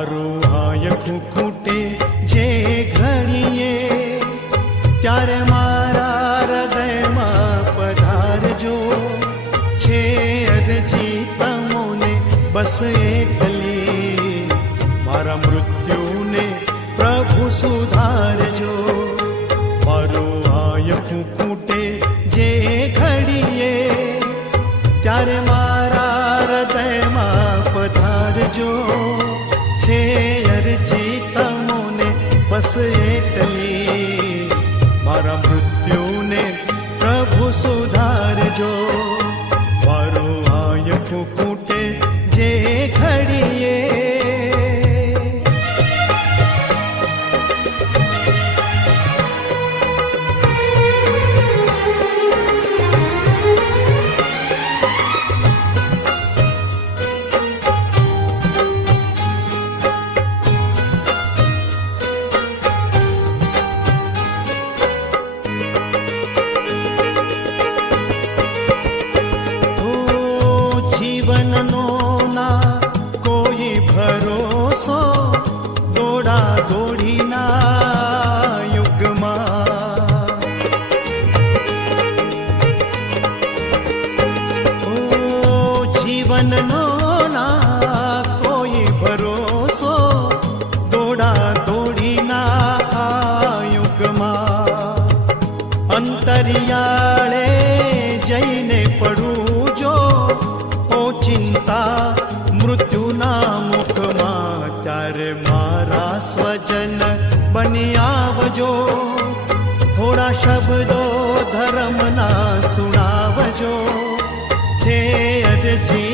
મારું હાયકું ખૂટે જે ઘડીએ, ત્યારે મારા હૃદયમાં પધારજો. છે અરજી તમોને બસ એકલી, મારા મૃત્યુને પ્રભુ સુધારજો. મારું હાયકું ખૂટે જે ઘડીએ, ત્યારે મારા હૃદયમાં પધારજો. છે અરજી તમોને બસ એટલી, મારા મૃત્યુને પ્રભુ સુધારજો. મારું હાયકું ખૂટે જે ઘડીએ. જીવનનો ના કોઈ ભરોસો, દોડા દોડીના યુગમાં. જીવનનો ના કોઈ ભરોસો, દોડા દોડીના યુગમાં. અંતરિયાળે જઈને પડું જો ચિંતા મૃત્યુના મુખમાં, ત્યારે મારા સ્વજન બની આવજો. થોડા શબ્દો ધર્મના સુણાવજો. છે અરજી